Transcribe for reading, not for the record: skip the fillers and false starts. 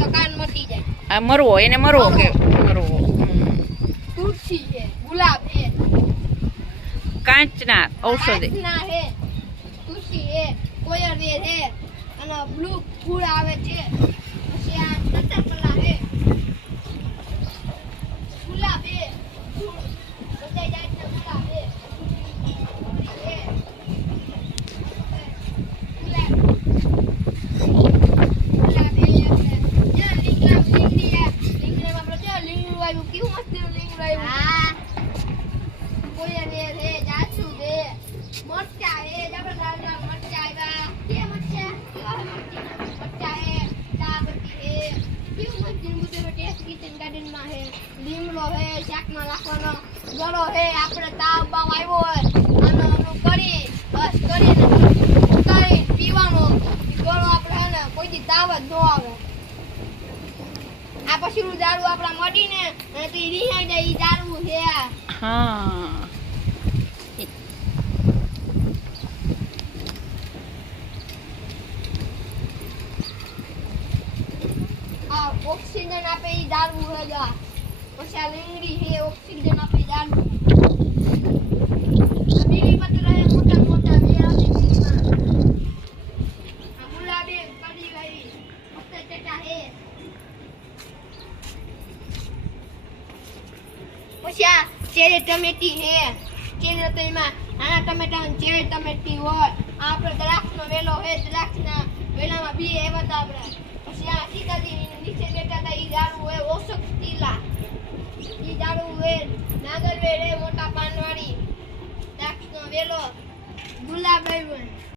તો કાન મટી જાય. આ મરવો એને મરવો કે મરવો. તુલસી છે, ગુલાબ છે, કાંચના ઔષધિ. કાચના છે, તુલસી છે, કોયર છે અને બ્લુ ફૂલ આવે છે. પછી આ ચંદ્રકલા છે, ગુલાબ છે, ફૂલ બધા જાતના ગુલાબ છે. લીમડો હે શાકમાં નાખવાનો, ગળો હે આપણે તાવ બાવ આવ્યો હોય આનો કરી બસ કરીને ઉતારી પીવાનો. ગળો આપણે હે ને કોઈ દી તાવ જ ન આવે. આ પછી નું દારૂ આપડા મટીને અને તી રીહાઈ જાય ઈ દારૂ છે. હા આ ઓક્સિજન આપે ઈ દારૂ હે. જા પછી આ લીંગડી હે ઓક્સિજન આપે ઈ દારૂ. આ બીડી પત્ર હે મોટા મોટા વેરાની બીડીમાં. આ ગુલાબી કડી ગઈ મસ્ત ચટા હે. પછી આ ચેરી ટમેટી હે. ચેરી ટમેટીમાં નાના ટમેટા અને ચેરી ટમેટી હોય. આ આપણે દ્રાક્ષનો વેલો હે, દ્રાક્ષના વેલામાં બી આવ્યા હતા આપણે. પછી આ સીતાજી નીચે બેઠા હતા ઈ દારૂ હે ઓસક તીલા. ઈ દારૂ હે નાગરવેલ હે મોટા પાનવાળી. દ્રાક્ષનો વેલો, ગુલાબ આવ્યો.